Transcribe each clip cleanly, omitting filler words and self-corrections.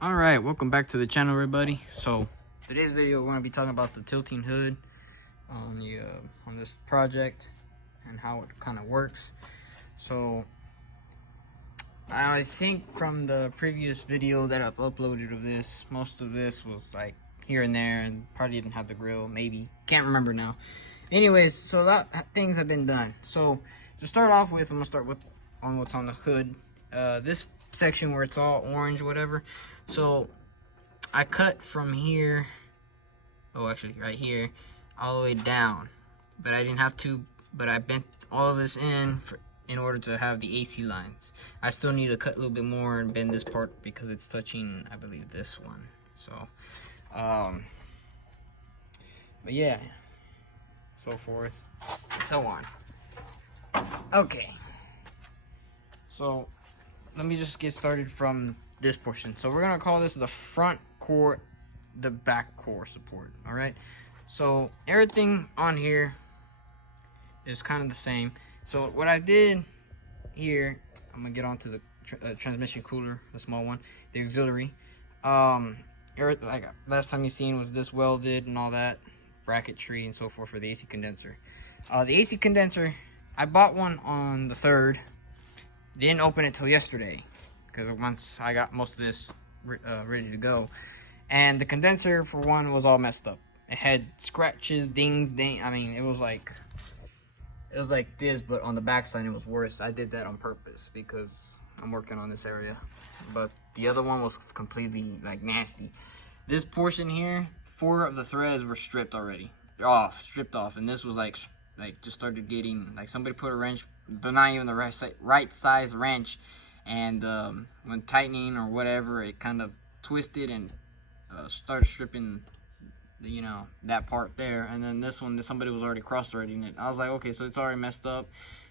Alright, welcome back to the channel, everybody. So today's video we're going to be talking about the tilting hood on the on this project and how it kind of works. So I think from the previous video that I've uploaded of this, most of this was like here and there and probably didn't have the grill, maybe, can't remember now. Anyways, so a lot of things have been done. So to start off with, I'm gonna start with what's on the hood. This section where it's all orange, whatever. So I cut from here, oh actually right here, all the way down, but I didn't have to, but I bent all of this in order to have the AC lines. I still need to cut a little bit more and bend this part because it's touching, I believe, this one. So but yeah, so forth and so on. Okay, so let me just get started from this portion. So we're gonna call this the front core, the back core support. All right, so everything on here is kind of the same. So what I did here, I'm gonna get onto the transmission cooler, the small one, the auxiliary. Like last time you seen was this welded and all that, bracketry and so forth for the AC condenser. The AC condenser, I bought one on the 3rd. Didn't open it till yesterday because once I got most of this ready to go, and the condenser for one was all messed up. It had scratches, dings. I mean, it was like this, but on the backside it was worse. I did that on purpose because I'm working on this area, but the other one was completely like nasty. This portion here, 4 of the threads were stripped already, stripped off, and this was like just started getting, like somebody put a wrench, but not even the right size wrench, and when tightening or whatever, it kind of twisted and started stripping, you know, that part there. And then this one, somebody was already cross-threading it. I was like, okay, so it's already messed up.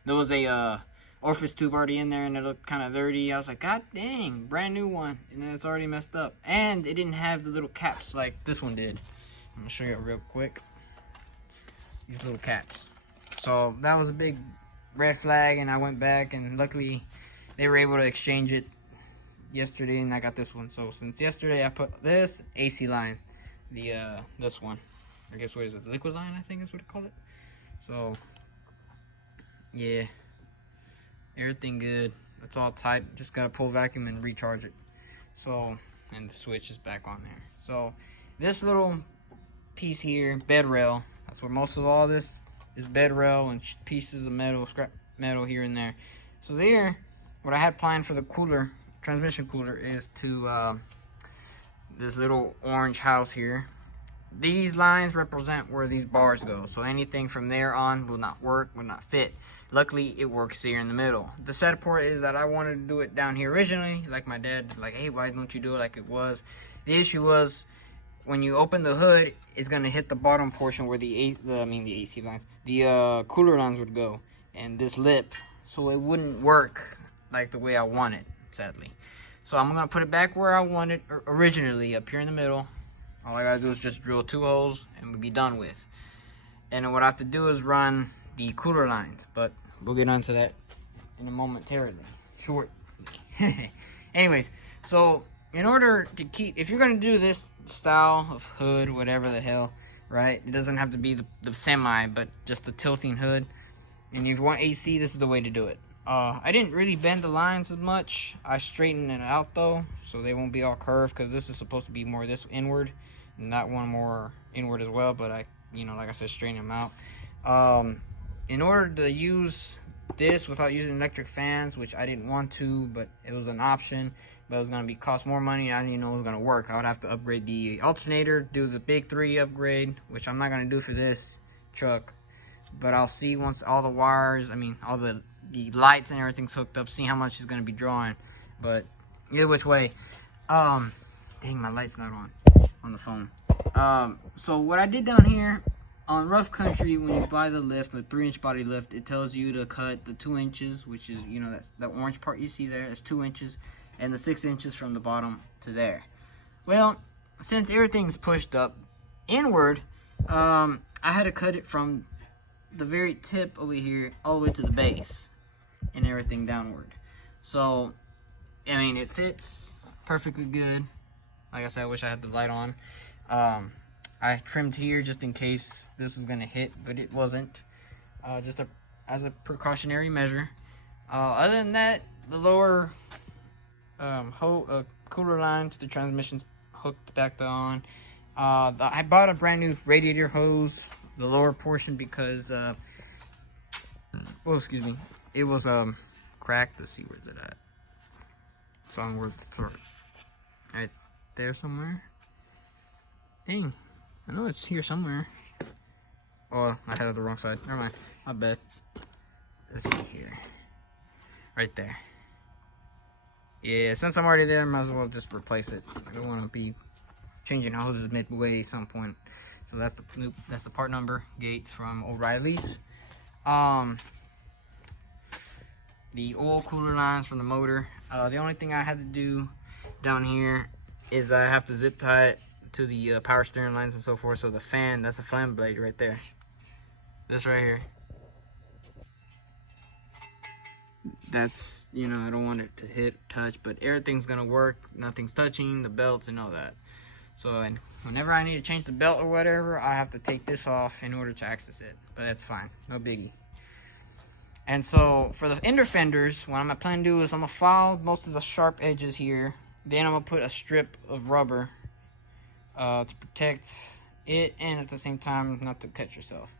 There was a orifice tube already in there, and it looked kind of dirty. I was like, god dang, brand new one, and then it's already messed up, and it didn't have the little caps like this one did. I'm gonna show you it real quick. These little caps. So that was a big red flag, and I went back, and luckily they were able to exchange it yesterday, and I got this one. So since yesterday, I put this AC line, this one, I guess, what is it, the liquid line, I think is what they call it. So yeah, everything good. It's all tight. Just gotta pull vacuum and recharge it. So, and the switch is back on there. So this little piece here, bed rail, that's where most of all this is, bed rail and pieces of metal, scrap metal here and there. So there, what I had planned for the cooler, transmission cooler, is to this little orange house here. These lines represent where these bars go, so anything from there on will not work, will not fit. Luckily, it works here in the middle. The sad part is that I wanted to do it down here originally, like my dad, like, hey, why don't you do it like it was? The issue was, when you open the hood, it's gonna hit the bottom portion where the AC lines, the cooler lines would go, and this lip, so it wouldn't work like the way I want it, sadly. So I'm gonna put it back where I want it originally, up here in the middle. All I gotta do is just drill 2 holes and we'll be done with. And then what I have to do is run the cooler lines, but we'll get onto that in a momentarily. Short. Anyways, so in order to keep, if you're gonna do this style of hood, whatever the hell, right? It doesn't have to be the semi, but just the tilting hood. And if you want AC, this is the way to do it. I didn't really bend the lines as much. I straightened it out though, so they won't be all curved, because this is supposed to be more this inward, and that one more inward as well. But I, you know, like I said, straighten them out. In order to use this without using electric fans, which I didn't want to, but it was an option, but it was gonna cost more money. I didn't even know it was gonna work. I would have to upgrade the alternator, do the big 3 upgrade, which I'm not gonna do for this truck, but I'll see once all the wires, all the lights and everything's hooked up, see how much it's gonna be drawing. But either which way, dang, my light's not on the phone. So what I did down here on rough country, when you buy the lift, the 3-inch body lift, it tells you to cut the 2 inches, which is, you know, that's the orange part you see there, that's 2 inches, and the 6 inches from the bottom to there. Well, since everything's pushed up inward, I had to cut it from the very tip over here all the way to the base and everything downward. So I mean, it fits perfectly good. Like I said, I wish I had the light on. I trimmed here just in case this was gonna hit, but it wasn't. Just as a precautionary measure. Other than that, the lower cooler line to the transmission's hooked back on. I bought a brand new radiator hose, the lower portion, because excuse me, it was cracked. Let's see, where's it at? It's on where the throat. Right there somewhere. Dang, I know it's here somewhere. Oh, I had it the wrong side. Never mind, my bad. Let's see here. Right there. Yeah, since I'm already there, I might as well just replace it. I don't want to be changing hoses midway some point. So that's the part number. Gates from O'Reilly's. The oil cooler lines from the motor. The only thing I had to do down here is I have to zip tie it to the power steering lines and so forth. So the fan, that's a fan blade right there. This right here. That's, you know, I don't want it to hit, touch, but everything's gonna work. Nothing's touching, the belts and all that. So and whenever I need to change the belt or whatever, I have to take this off in order to access it. But that's fine, no biggie. And so for the fender fenders, what I'm planning to do is I'm gonna file most of the sharp edges here. Then I'm gonna put a strip of rubber to protect it, and at the same time not to cut yourself.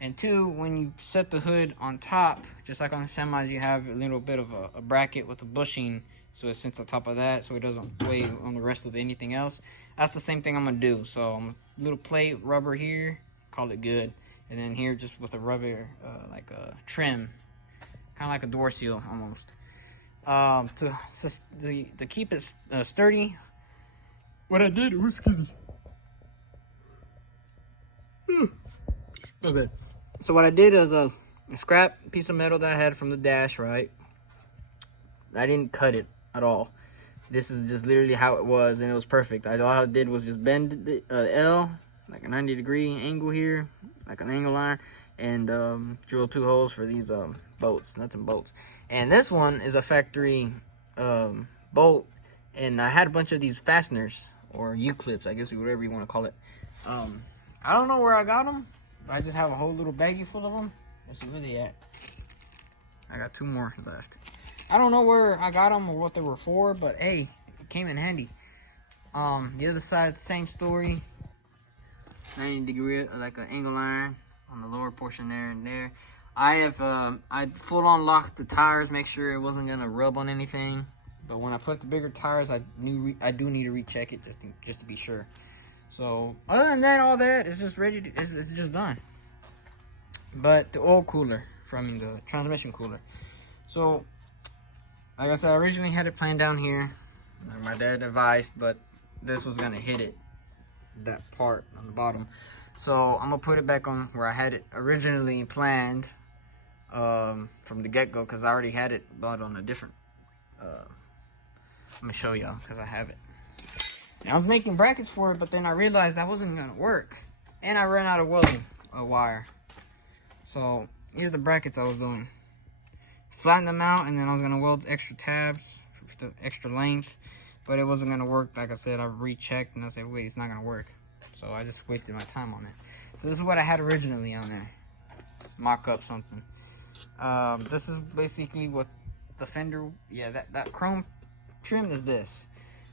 And two, when you set the hood on top, just like on the semis, you have a little bit of a bracket with a bushing, so it sits on top of that, so it doesn't weigh on the rest of anything else. That's the same thing I'm gonna do. So I'm a little plate rubber here, call it good, and then here just with a rubber like a trim, kind of like a door seal almost, to keep it sturdy. What I did, excuse me. Okay. So what I did is a scrap piece of metal that I had from the dash, right? I didn't cut it at all. This is just literally how it was, and it was perfect. All I did was just bend the L, like a 90-degree angle here, like an angle line, and drill 2 holes for these bolts, nuts and bolts. And this one is a factory bolt, and I had a bunch of these fasteners, or U-clips, I guess, whatever you want to call it. I don't know where I got them. I just have a whole little baggie full of them. Let's see where they at. I got 2 more left. I don't know where I got them or what they were for, but hey, it came in handy. The other side, same story. 90-degree, like an angle line on the lower portion there and there. I full on locked the tires, make sure it wasn't gonna rub on anything. But when I put the bigger tires, I do need to recheck it just to be sure. So other than that, all that is just ready. It's just done. But the oil cooler, the transmission cooler. So like I said, I originally had it planned down here. My dad advised, but this was gonna hit it, that part on the bottom. So I'm gonna put it back on where I had it originally planned from the get-go, because I already had it bought on a different. Let me show y'all, because I have it. And I was making brackets for it, but then I realized that wasn't gonna work, and I ran out of welding wire. So here's the brackets I was doing. Flatten them out, and then I was gonna weld extra tabs for the extra length, but it wasn't gonna work. Like I said, I rechecked and I said, wait, it's not gonna work. So I just wasted my time on it. So this is what I had originally on there. Mock up something. This is basically what the fender, that chrome trim is this.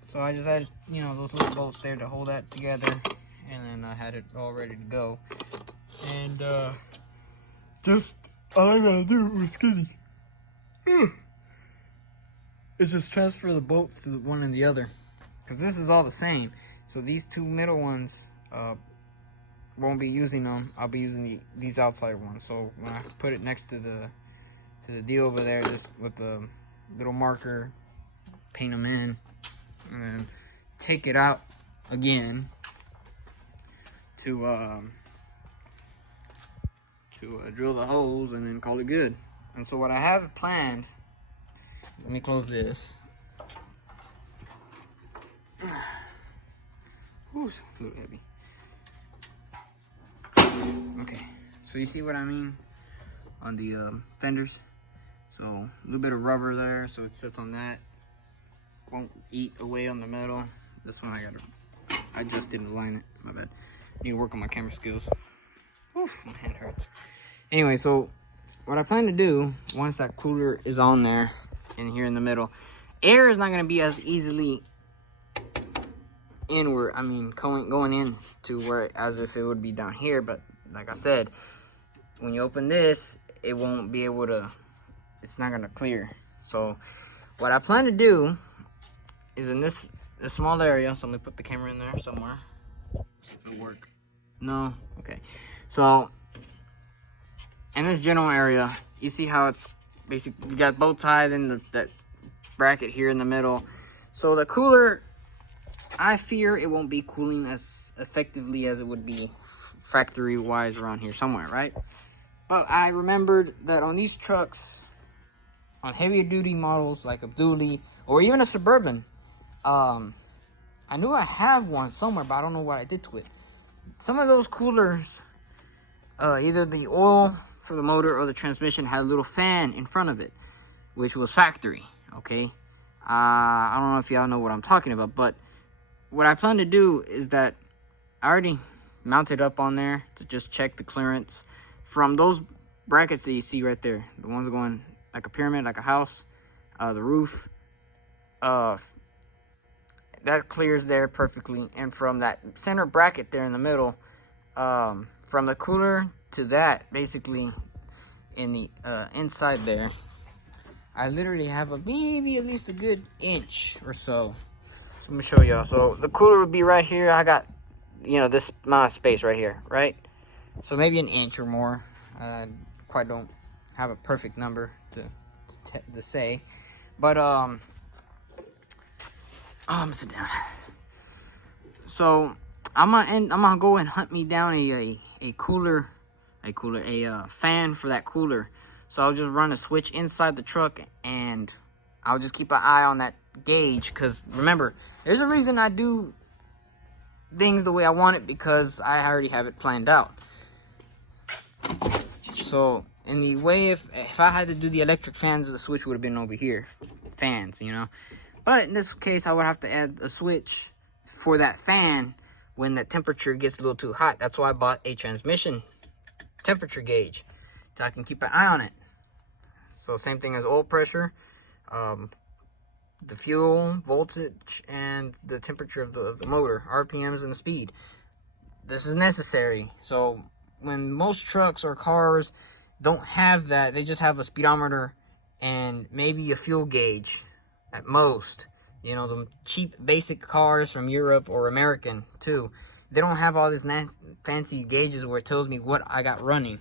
So I just had, you know, those little bolts there to hold that together, and then I had it all ready to go. And just all I gotta do was it's just transfer the bolts to the one and the other, because this is all the same. So these 2 middle ones won't be using them. I'll be using these outside ones. So when I put it next to the deal over there, just with the little marker, paint them in, and then take it out again to drill the holes, and then call it good. And so what I have planned, let me close this. Ooh, it's a little heavy. Okay, so you see what I mean on the fenders? So a little bit of rubber there, so it sits on that. Won't eat away on the metal. This one I just didn't align it. My bad. Need to work on my camera skills. Whew, my hand hurts. Anyway, so what I plan to do once that cooler is on there and here in the middle, air is not going to be as easily inward. I mean, going in to where as if it would be down here. But like I said, when you open this, it won't be able to. It's not going to clear. So what I plan to do is in this small area. So I'm gonna put the camera in there somewhere. See if it'll work. No. Okay. So in this general area, you see how it's basically you got bow tied and that bracket here in the middle. So the cooler, I fear it won't be cooling as effectively as it would be factory wise around here somewhere, right? But I remembered that on these trucks, on heavier duty models like a dually or even a Suburban, I knew I have one somewhere, but I don't know what I did to it. Some of those coolers, either the oil for the motor or the transmission had a little fan in front of it, which was factory, okay? I don't know if y'all know what I'm talking about, but what I plan to do is that I already mounted up on there to just check the clearance from those brackets that you see right there. The ones going like a pyramid, like a house, the roof, that clears there perfectly. And from that center bracket there in the middle, from the cooler to that, basically in the inside there, I literally have maybe at least a good inch or so. So let me show y'all. So the cooler would be right here. I got, this amount of space right here, right? So maybe an inch or more. Quite don't have a perfect number to say, but I'm gonna sit down. So I'm gonna go and hunt me down a fan for that cooler. So I'll just run a switch inside the truck and I'll just keep an eye on that gauge, because remember, there's a reason I do things the way I want it, because I already have it planned out. So in the way, if I had to do the electric fans, the switch would have been over here, fans, But in this case, I would have to add a switch for that fan when the temperature gets a little too hot. That's why I bought a transmission temperature gauge, so I can keep an eye on it. So same thing as oil pressure, the fuel voltage, and the temperature of the motor, RPMs, and the speed. This is necessary. So when most trucks or cars don't have that, they just have a speedometer and maybe a fuel gauge at most. The cheap basic cars from Europe or American too, they don't have all these fancy gauges where it tells me what I got running,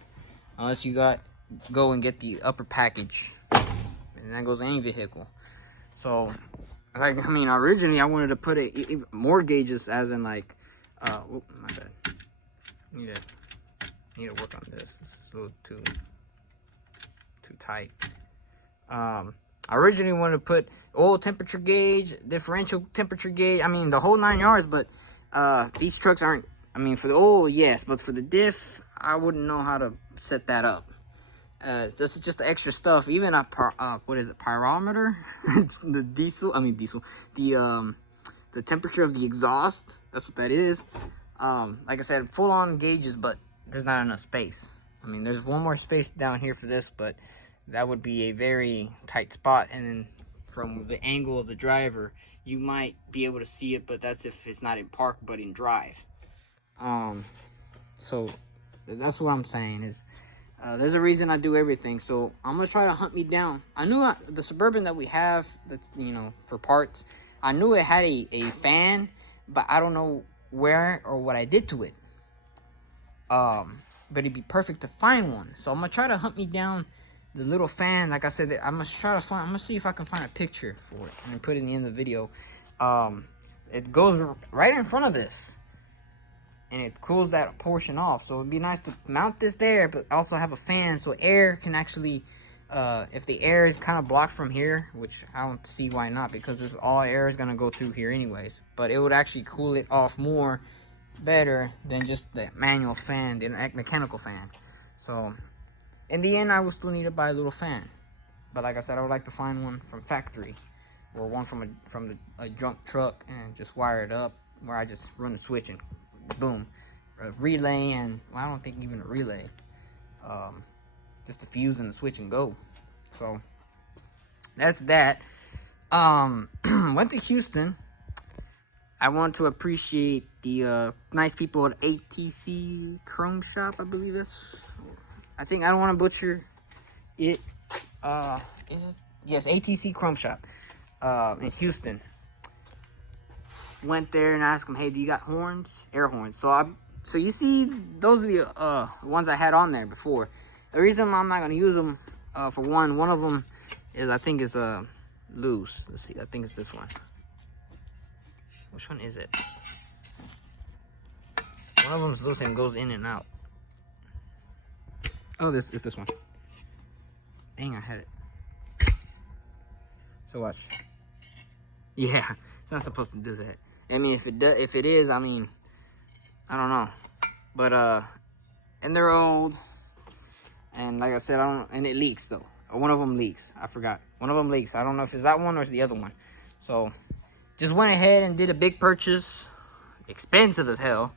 unless you go and get the upper package, and that goes in any vehicle. So originally I wanted to put more gauges, as in like oh, my bad, need to work on this. This is a little too tight. I originally wanted to put oil temperature gauge, differential temperature gauge, the whole 9 yards, but these trucks aren't, for the oil, yes, but for the diff, I wouldn't know how to set that up. This is just the extra stuff. Even a pyrometer, the the temperature of the exhaust, that's what that is. Like I said, full on gauges, but there's not enough space. There's one more space down here for this, but that would be a very tight spot, and then from the angle of the driver, you might be able to see it, but that's if it's not in park but in drive. So that's what I'm saying is, there's a reason I do everything. So I'm gonna try to hunt me down. I knew the Suburban that we have, that's for parts, I knew it had a fan, but I don't know where or what I did to it. But it'd be perfect to find one. So I'm gonna try to hunt me down the little fan. Like I said, I'm gonna see if I can find a picture for it and put it in the end of the video. It goes right in front of this, and it cools that portion off. So it'd be nice to mount this there, but also have a fan so air can actually, if the air is kind of blocked from here, which I don't see why not, because all air is gonna go through here anyways, but it would actually cool it off more better than just the manual fan, the mechanical fan. So in the end, I will still need to buy a little fan, but like I said, I would like to find one from factory, or one from a junk truck, and just wire it up where I just run the switch and boom, a relay, and well, I don't think even a relay, just a fuse and the switch and go. So that's that. Went to Houston. I want to appreciate the nice people at ATC Chrome Shop, I believe that's. I think I don't want to butcher it. Is it? Yes, ATC Chrome Shop in Houston. Went there and asked them, hey, do you got horns? Air horns. So you see, those are the ones I had on there before. The reason I'm not going to use them, for one of them is, I think is loose. Let's see, I think it's this one. Which one is it? One of them's loose and goes in and out. Oh, this is this one. Dang, I had it. So watch. Yeah, it's not supposed to do that. I mean, if it is, I mean, I don't know. But and they're old. And like I said, and it leaks though. One of them leaks. I forgot. One of them leaks. I don't know if it's that one or it's the other one. So just went ahead and did a big purchase. Expensive as hell.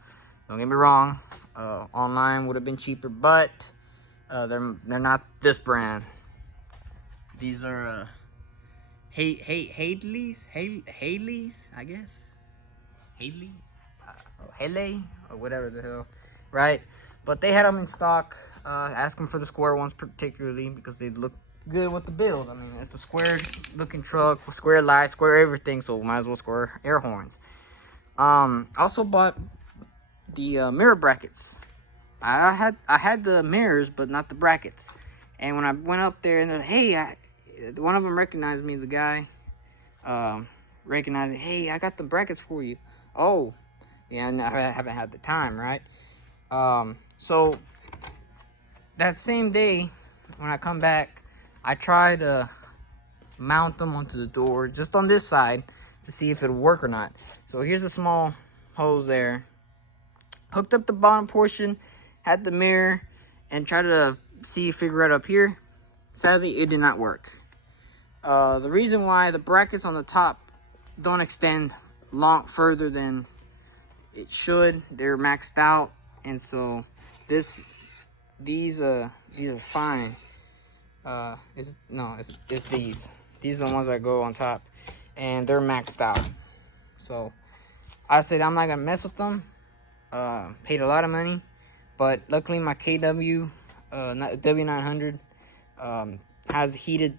Don't get me wrong. Online would have been cheaper, but they're not this brand. These are Haley's, I guess. Haley, or whatever the hell, right? But they had them in stock. Ask them for the square ones particularly because they look good with the build. I mean, it's a square looking truck with square lights, square everything, so might as well square air horns. Also bought the mirror brackets. I had the mirrors, but not the brackets. And when I went up there and they're like, hey, one of them recognized me, the guy recognized me. Hey, I got the brackets for you. Oh, yeah, I haven't had the time, right? So that same day when I come back, I try to mount them onto the door just on this side to see if it'll work or not. So here's a small hose there. Hooked up the bottom portion, had the mirror, and tried to figure it up here. Sadly, it did not work. The reason why the brackets on the top don't extend further than it should, they're maxed out, and so these are fine. It's these. These are the ones that go on top, and they're maxed out. So I said I'm not gonna mess with them. Paid a lot of money, but luckily my KW W900 has heated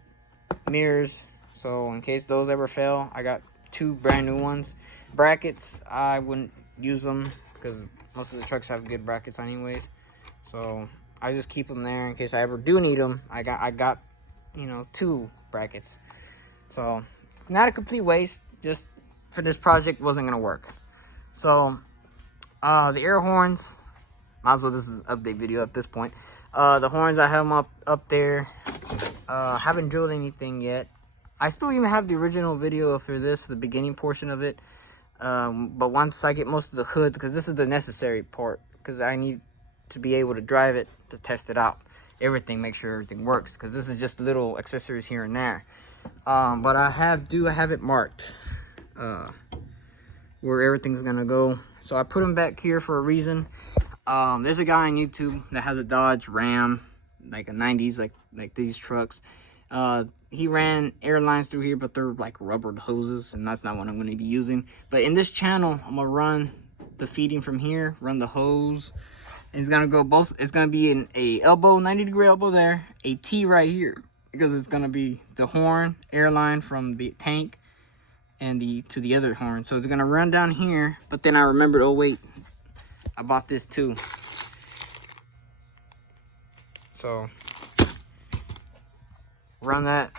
mirrors, so in case those ever fail, I got 2 brand new ones. Brackets, I wouldn't use them because most of the trucks have good brackets anyways, so I just keep them there in case I ever do need them. I got 2 brackets, so not a complete waste. Just for this project, wasn't gonna work. So the air horns, might as well, this is an update video at this point. The horns, I have them up there. Haven't drilled anything yet. I still even have the original video for this, the beginning portion of it. But once I get most of the hood, because this is the necessary part, because I need to be able to drive it to test it out. Everything, make sure everything works, because this is just little accessories here and there. But I have it marked where everything's gonna go. So I put them back here for a reason. There's a guy on YouTube that has a Dodge Ram, like a 90s, like these trucks. He ran air lines through here, but they're like rubbered hoses, and that's not what I'm going to be using. But in this channel, I'm gonna run the feeding from here, run the hose, and it's gonna go both. It's gonna be in a elbow, 90-degree elbow there, a T right here, because it's gonna be the horn air line from the tank and to the other horn. So it's gonna run down here, but then I remembered, oh wait, I bought this too. So run that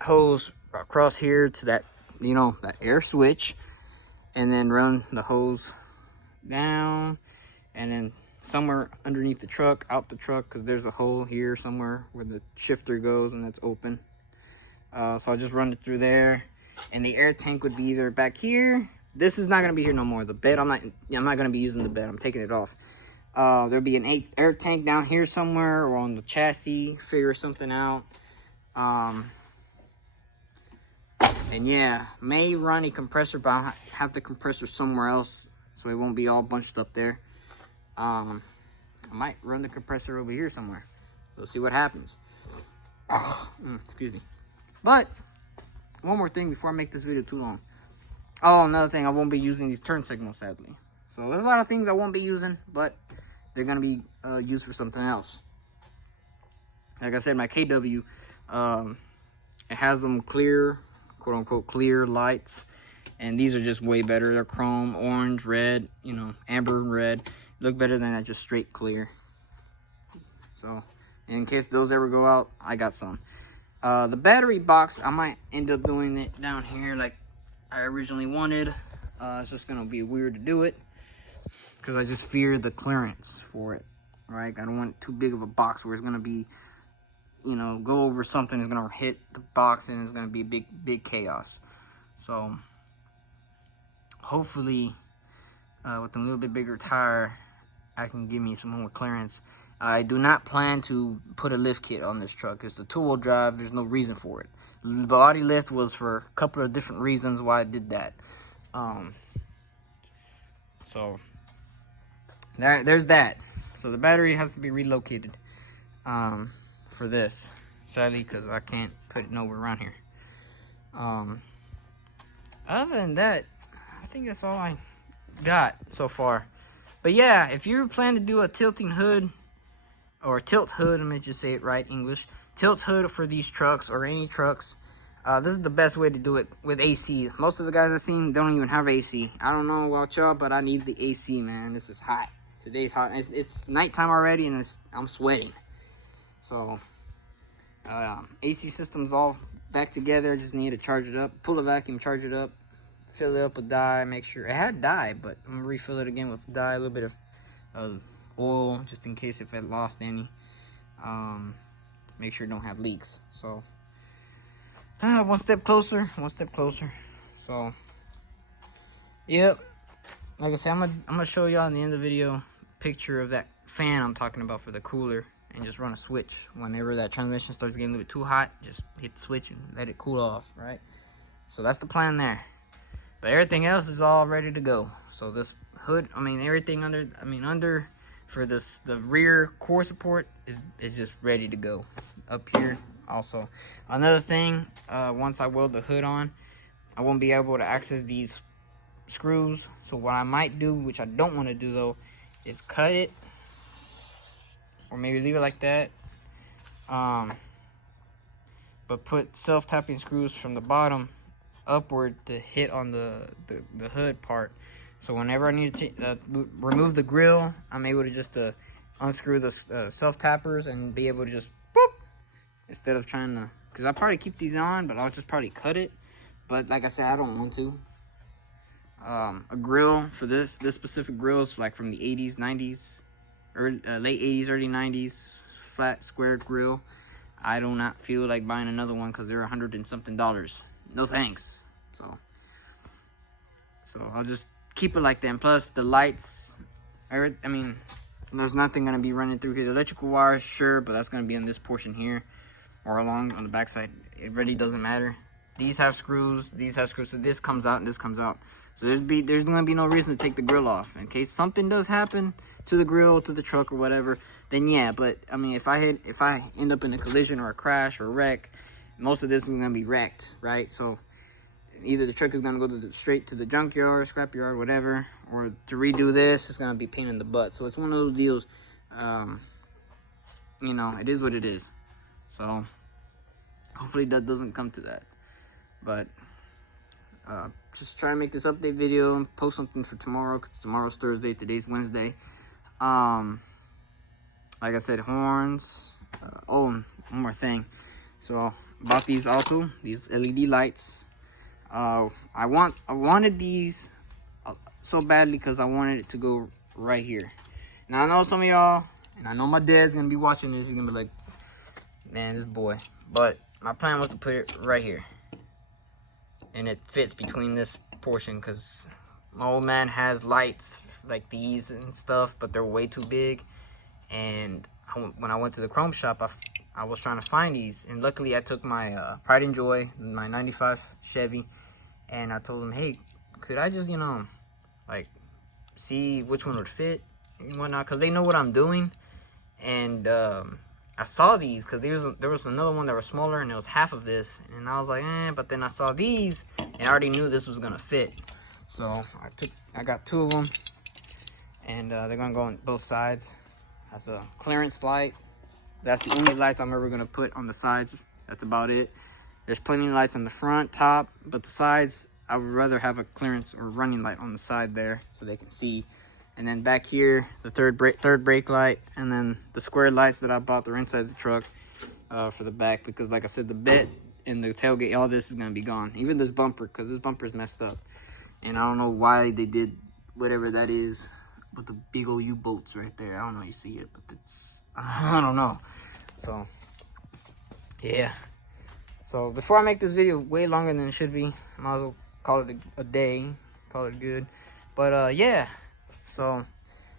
hose across here to that, that air switch, and then run the hose down, and then somewhere underneath the truck, out the truck, because there's a hole here somewhere where the shifter goes and it's open. So I'll just run it through there, and the air tank would be either back here. This is not gonna be here no more. The bed, I'm not gonna be using the bed. I'm taking it off. There'll be an air tank down here somewhere, or on the chassis. Figure something out. And yeah, may run a compressor, but I'll have the compressor somewhere else so it won't be all bunched up there. I might run the compressor over here somewhere. We'll see what happens. Excuse me. But one more thing before I make this video too long. Oh, another thing, I won't be using these turn signals, sadly. So there's a lot of things I won't be using, but they're gonna be used for something else. Like I said, my KW, it has them clear, quote unquote clear lights, and these are just way better. They're chrome, orange, red, you know, amber and red. Look better than that just straight clear. So in case those ever go out, I got some. The battery box, I might end up doing it down here like I originally wanted. It's just gonna be weird to do it because I just fear the clearance for it, right? I don't want too big of a box where it's gonna be, you know, go over something, it's gonna hit the box and it's gonna be a big chaos. So hopefully with a little bit bigger tire, I can give me some more clearance. I do not plan to put a lift kit on this truck. It's a two-wheel drive. There's no reason for it. The body lift was for a couple of different reasons why I did that. So there's that. So the battery has to be relocated for this, sadly, because I can't put it nowhere around here. Other than that, I think that's all I got so far. But yeah, if you plan to do a tilting hood, or tilt hood, let me just say it right, English. Tilt hood for these trucks, or any trucks. This is the best way to do it with AC. Most of the guys I've seen don't even have AC. I don't know about y'all, but I need the AC, man. This is hot. Today's hot. It's nighttime already, and I'm sweating. So, AC system's all back together. I just need to charge it up. Pull the vacuum, charge it up. Fill it up with dye. Make sure it had dye, but I'm gonna refill it again with dye. A little bit of oil, just in case if it lost any. Make sure it don't have leaks. So one step closer, one step closer. So yep, like I said, I'm gonna show y'all in the end of the video picture of that fan I'm talking about for the cooler, and just run a switch. Whenever that transmission starts getting a little bit too hot, just hit the switch and let it cool off, right? So that's the plan there. But everything else is all ready to go. So this hood, everything under for the rear core support is just ready to go. Up here also. Another thing, once I weld the hood on, I won't be able to access these screws. So what I might do, which I don't want to do though, is cut it, or maybe leave it like that. But put self-tapping screws from the bottom upward to hit on the hood part. So whenever I need to remove the grill, I'm able to just unscrew the self-tappers and be able to just boop, instead of trying to, because I'll probably keep these on, but I'll just probably cut it. But like I said, I don't want to. A grill for this specific grill is like from the 80s, 90s, or late 80s, early 90s, flat square grill. I do not feel like buying another one because they're $100 and something. No thanks. So I'll just keep it like that. And plus the lights, there's nothing gonna be running through here. The electrical wires, sure, but that's gonna be on this portion here, or along on the back side. It really doesn't matter. These have screws, these have screws, so this comes out and this comes out. So there's gonna be no reason to take the grill off. In case something does happen to the grill, to the truck or whatever, then yeah. But if I end up in a collision or a crash or a wreck, most of this is gonna be wrecked, right? So either the truck is gonna go straight to the junkyard, scrapyard, whatever, or to redo this, it's gonna be a pain in the butt. So it's one of those deals. It is what it is. So hopefully that doesn't come to that. But just try to make this update video and post something for tomorrow, because tomorrow's Thursday, today's Wednesday. Like I said, horns. Oh, one more thing. So bought these also, these LED lights. I wanted these so badly because I wanted it to go right here. Now I know some of y'all, and I know my dad's gonna be watching this. He's gonna be like, man, this boy. But my plan was to put it right here, and it fits between this portion because my old man has lights like these and stuff, but they're way too big. And when I went to the chrome shop, I was trying to find these, and luckily I took my Pride and Joy, my 95 Chevy, and I told them, hey, could I just, you know, like, see which one would fit and whatnot, because they know what I'm doing. And I saw these because there was another one that was smaller, and it was half of this, and I was like, but then I saw these and I already knew this was gonna fit, so I got 2 of them, and they're gonna go on both sides. That's a clearance light. That's the only lights I'm ever gonna put on the sides. That's about it. There's plenty of lights on the front, top, but the sides, I would rather have a clearance or running light on the side there so they can see. And then back here, the third brake light, and then the square lights that I bought, they're inside the truck for the back, because like I said, the bed and the tailgate, all this is gonna be gone. Even this bumper, because this bumper is messed up, and I don't know why they did whatever that is with the big old U-bolts right there. I don't know if you see it, but it's, I don't know. So yeah. So before I make this video way longer than it should be, I might as well call it a day, call it good. But yeah. So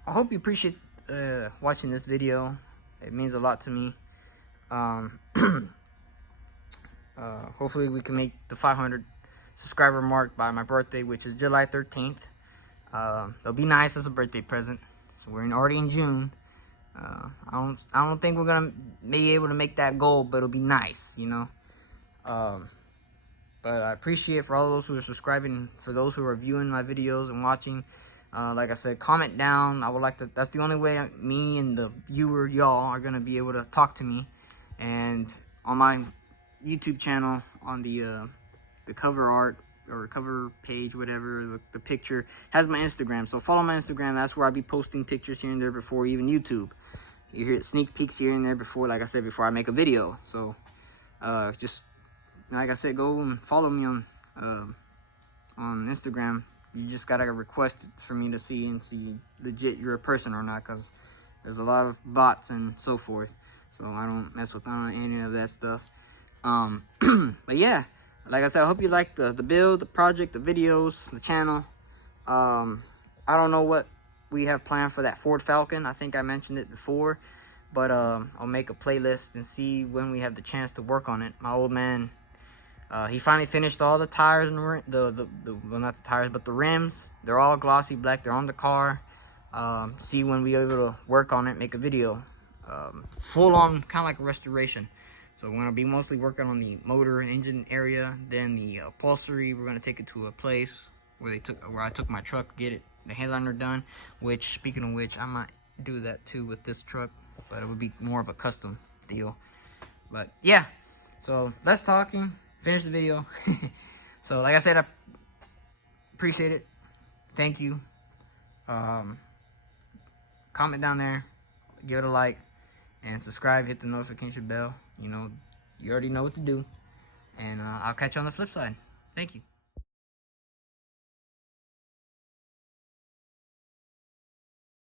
I hope you appreciate watching this video. It means a lot to me. Hopefully we can make the 500 subscriber mark by my birthday, which is July 13th. It'll be nice as a birthday present. So we're already in June. I don't think we're gonna be able to make that goal, but it'll be nice, you know. But I appreciate for all those who are subscribing, for those who are viewing my videos and watching. Like I said, comment down. I would like to, that's the only way me and the viewer, y'all, are gonna be able to talk to me. And on my YouTube channel, on the cover art or cover page, whatever, the picture has my Instagram. So follow my Instagram. That's where I'll be posting pictures here and there before even YouTube. You hear sneak peeks here and there before, like I said, before I make a video. So just like I said, go and follow me on Instagram. You just gotta request it for me to see and see legit you're a person or not, because there's a lot of bots and so forth. So I don't mess with any of that stuff. But yeah, like I said, I hope you like the build, the project, the videos, the channel. I don't know what we have planned for that Ford Falcon. I think I mentioned it before, but I'll make a playlist and see when we have the chance to work on it. My old man, he finally finished all the tires and well, not the tires, but the rims. They're all glossy black. They're on the car. See when we are able to work on it, make a video. Full on, kind of like a restoration. So we're gonna be mostly working on the motor and engine area. Then the upholstery, we're gonna take it to a place where I took my truck, get it, the headliner done. Which, speaking of which, I might do that too with this truck, but it would be more of a custom deal. But yeah, so less talking. Finish the video. So like I said, I appreciate it. Thank you. Comment down there, give it a like, and subscribe, hit the notification bell. You know, you already know what to do. And I'll catch you on the flip side. Thank you.